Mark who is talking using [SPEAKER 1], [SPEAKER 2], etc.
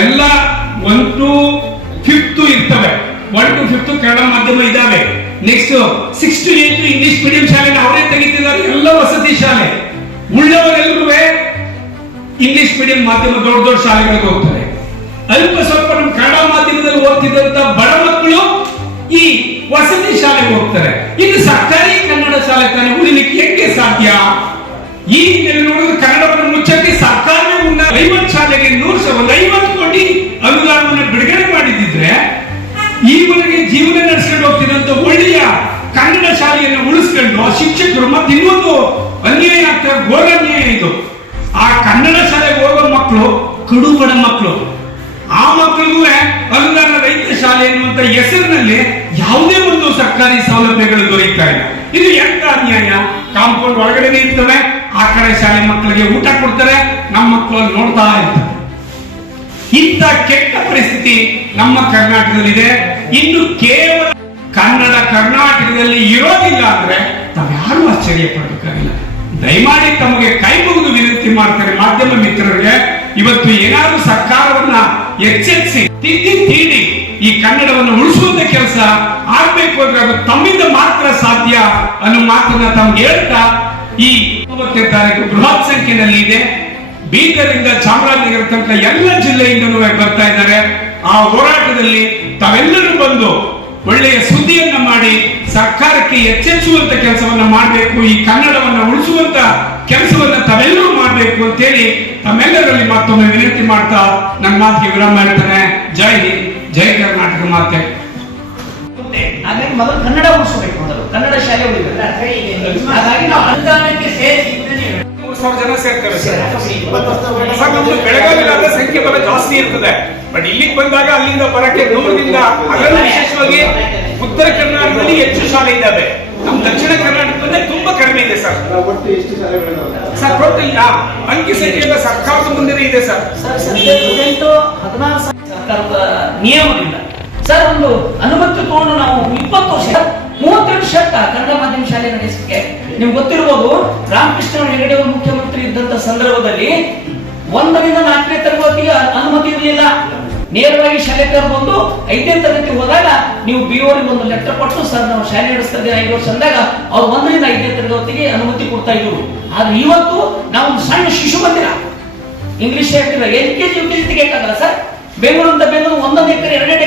[SPEAKER 1] ಎಲ್ಲ one to fifth ಇರ್ತವೆ. One to fifth Kannada ಮಾಧ್ಯಮ ಇದಾವೆ. Next six to eight English medium ಶಾಲೆ ಅವರೇ ತೆಗಿತಿದ್ದಾರೆ, ಎಲ್ಲ ವಸತಿ ಶಾಲೆ. ಉಳ್ಳವರೆಲ್ಲರೂ ಇಂಗ್ಲಿಷ್ ಮೀಡಿಯಂ ಮಾಧ್ಯಮ ದೊಡ್ಡ ದೊಡ್ಡ ಶಾಲೆಗಳಿಗೆ ಹೋಗ್ತಾರೆ. ಅಲ್ಪ ಸ್ವಲ್ಪ ಕನ್ನಡ ಮಾಧ್ಯಮದಲ್ಲಿ ಓದ್ತಿದ್ದಂತ ಬಡ ಮಕ್ಕಳು ಈ ವಸತಿ ಶಾಲೆಗೆ ಹೋಗ್ತಾರೆ. ಇನ್ನು ಸರ್ಕಾರಿ ಕನ್ನಡ ಶಾಲೆ ತಾನೆ ಉಳಿಲಿಕ್ಕೆ ಹೆಂಗೆ ಸಾಧ್ಯ? ಈ ನೋಡಿದ್ರೆ ಐವತ್ತು ಶಾಲೆಗೆ ನೂರು ಒಂದು ಐವತ್ತು ಕೋಟಿ ಅನುದಾನವನ್ನು ಬಿಡುಗಡೆ ಮಾಡಿದ್ರೆ ಈವರೆಗೆ ಜೀವನ ನಡೆಸ್ಕೊಂಡು ಹೋಗ್ತಿದ್ದಂತ ಒಳ್ಳೆಯ ಕನ್ನಡ ಶಾಲೆಯನ್ನು ಉಳಿಸ್ಕೊಂಡು ಆ ಶಿಕ್ಷಕರು ಮತ್ತೆ ಇನ್ನೊಂದು ಅನ್ಯಾಯ ಆಗ್ತಾರೆ ಘೋರ ಅನ್ಯಾಯ ಇದು. ಆ ಕನ್ನಡ ಶಾಲೆಗೆ ಹೋಗೋ ಮಕ್ಕಳು ಕಡು ಬಡ ಮಕ್ಕಳು ಆ ಮಕ್ಕಳಿಗೂ ಅನುದಾನ ರೈತ ಶಾಲೆ ಎನ್ನುವಂತ ಹೆಸರಿನಲ್ಲಿ ಯಾವುದೇ ಒಂದು ಸರ್ಕಾರಿ ಸೌಲಭ್ಯಗಳು ದೊರೆಯುತ್ತಾ ಇಲ್ಲ. ಇದು ಎಂತ ಅನ್ಯಾಯ? ಕಾಂಪೌಂಡ್ ಒಳಗಡೆ ಇರ್ತವೆ ಆ ಕಡೆ ಶಾಲೆ ಮಕ್ಕಳಿಗೆ ಊಟ ಕೊಡ್ತಾರೆ, ನಮ್ಮ ಮಕ್ಕಳು ನೋಡ್ತಾ ಇರ್ತಾರೆ ಇಂಥ ಕೆಟ್ಟ ಪರಿಸ್ಥಿತಿ ನಮ್ಮ ಕರ್ನಾಟಕದಲ್ಲಿದೆ. ಇನ್ನು ಕೇವಲ ಕನ್ನಡ ಕರ್ನಾಟಕದಲ್ಲಿ ಇರೋದಿಲ್ಲ ಅಂದ್ರೆ ತಾವ್ಯಾರು ಆಶ್ಚರ್ಯ ಪಡಬೇಕಾಗಿಲ್ಲ. ದಯಮಾಡಿ ತಮಗೆ ಕೈ ಮುಗಿದು ವಿನಂತಿ ಮಾಡ್ತಾರೆ ಮಾಧ್ಯಮ ಮಿತ್ರರಿಗೆ, ಇವತ್ತು ಏನಾದ್ರೂ ಸರ್ಕಾರವನ್ನ ಎಚ್ಚರಿಸಿ ತಿದ್ದಿ ತೀಡಿ ಈ ಕನ್ನಡವನ್ನು ಉಳಿಸುವಂತ ಕೆಲಸ ಆಗ್ಬೇಕು ಅಂದ್ರೆ ಅದು ತಮ್ಮಿಂದ ಮಾತ್ರ ಸಾಧ್ಯ ಅನ್ನೋ ಮಾತನ್ನ ತಮ್ಗೆ ಹೇಳ್ತಾ ಈ ತಾರೀಕು ಬೃಹತ್ ಸಂಖ್ಯೆಯಲ್ಲಿ ಇದೆ. ಬೀದರಿಂದ ಚಾಮರಾಜನಗರ ತನಕ ಎಲ್ಲ ಜಿಲ್ಲೆಯಿಂದಲೂ ಬರ್ತಾ ಇದ್ದಾರೆ. ಆ ಹೋರಾಟದಲ್ಲಿ ತಾವೆಲ್ಲರೂ ಬಂದು ಒಳ್ಳೆಯ ಸುದ್ದಿಯನ್ನ ಮಾಡಿ, ಸರ್ಕಾರಕ್ಕೆ ಎಚ್ಚೆಚ್ಚುವಂತ ಕೆಲಸವನ್ನ ಮಾಡಬೇಕು, ಈ ಕನ್ನಡವನ್ನ ಉಳಿಸುವಂತ ಕೆಲಸವನ್ನ ತಾವೆಲ್ಲರೂ ಮಾಡಬೇಕು ಅಂತೇಳಿ ತಮ್ಮೆಲ್ಲರಲ್ಲಿ ಮತ್ತೊಮ್ಮೆ ವಿನಂತಿ ಮಾಡ್ತಾ ನನ್ನ ಮಾತಿಗೆ ವಿರಾಮ ಹೇಳ್ತಾನೆ. ಜೈ ಜೈ ಕರ್ನಾಟಕ ಮಾತೆ.
[SPEAKER 2] ಮೊದಲು ಕನ್ನಡ ಉಳಿಸಬೇಕು ಮೊದಲು. ಕನ್ನಡ ಶಾಲೆ ಉಳಿಬೇಕು
[SPEAKER 1] ಸಾವಿರ ಜನ ಸೇರ್ತಾರೆ ಸರ್. ನಮ್ದು ಬೆಳಗಾವಿಲಾದ ಸಂಖ್ಯೆ ಬಲ ಜಾಸ್ತಿ ಇರ್ತದೆ. ಬಟ್ ಇಲ್ಲಿಗೆ ಬಂದಾಗ ಅಲ್ಲಿಂದ ಬರಕ್ಕೆ ದೂರದಿಂದ ಅದರಲ್ಲೂ ವಿಶೇಷವಾಗಿ ಉತ್ತರ ಕರ್ನಾಟಕದಲ್ಲಿ ಹೆಚ್ಚು ಶಾಲೆ ಇದ್ದಾವೆ. ನಮ್ಮ ದಕ್ಷಿಣ ಕರ್ನಾಟಕದಲ್ಲಿ ತುಂಬಾ ಕಡಿಮೆ ಇದೆ ಸರ್. ಸರ್ ಗೊತ್ತಿಲ್ಲ. ಅಂಕಿ ಸಂಖ್ಯೆ ಎಲ್ಲ ಸರ್ಕಾರದ ಮುಂದೆ ಇದೆ ಸರ್.
[SPEAKER 2] ಸರ್ ಸದ್ಯ ಪ್ರೆಸೆಂಟ್ ಹದಿನಾರು ಸಾವಿರ ಸರ್ಕಾರದ ನಿಯಮದಿಂದ ಸರ್ ಒಂದು ಅನುಮತಿ ತಗೊಂಡು ನಾವು ಇಪ್ಪತ್ತು ವರ್ಷ ಮೂವತ್ತೆರಡು ಶತ ಕನ್ನಡ ಮಾಧ್ಯಮ ಶಾಲೆ ನಡೆಸಕ್ಕೆ ನಿಮ್ಗೆ ಗೊತ್ತಿರ್ಬೋದು ರಾಮಕೃಷ್ಣ ಹೆಗಡೆ ಅವರು ಮುಖ್ಯಮಂತ್ರಿ ಇದ್ದಂತ ಸಂದರ್ಭದಲ್ಲಿ ಒಂದರಿಂದ ನಾಲ್ಕನೇ ತರಗತಿಗೆ ಅನುಮತಿ ಇರಲಿಲ್ಲ. ನೇರವಾಗಿ ಶಾಲೆ ಬಂದು ಐದನೇ ತರಗತಿ ಹೋದಾಗ ನೀವು ಬಿ ಅವರಿಗೆ ಒಂದು ಲೆಟರ್ ಕೊಟ್ಟು, ಸರ್, ನಾವು ಶಾಲೆ ನಡೆಸ್ತಾ ಇದ್ದೀವಿ ಐದು ವರ್ಷ ಅಂದಾಗ ಅವ್ರು ಒಂದರಿಂದ ಐದನೇ ತರಗತಿಗೆ ಅನುಮತಿ ಕೊಡ್ತಾ ಇದ್ರು. ಆದ್ರೆ ಇವತ್ತು ನಾವು ಒಂದು ಸಣ್ಣ ಶಿಶು ಮಂದಿರ. ಇಂಗ್ಲಿಷ್ ಹೇಳ್ತಿಲ್ಲ. L K G, U K sir. ಬೆಂಗಳೂರಿಂದ ಬೆಂಗಳೂರು ಒಂದೊಂದು ಎಕರೆ ಎರಡೆರಡು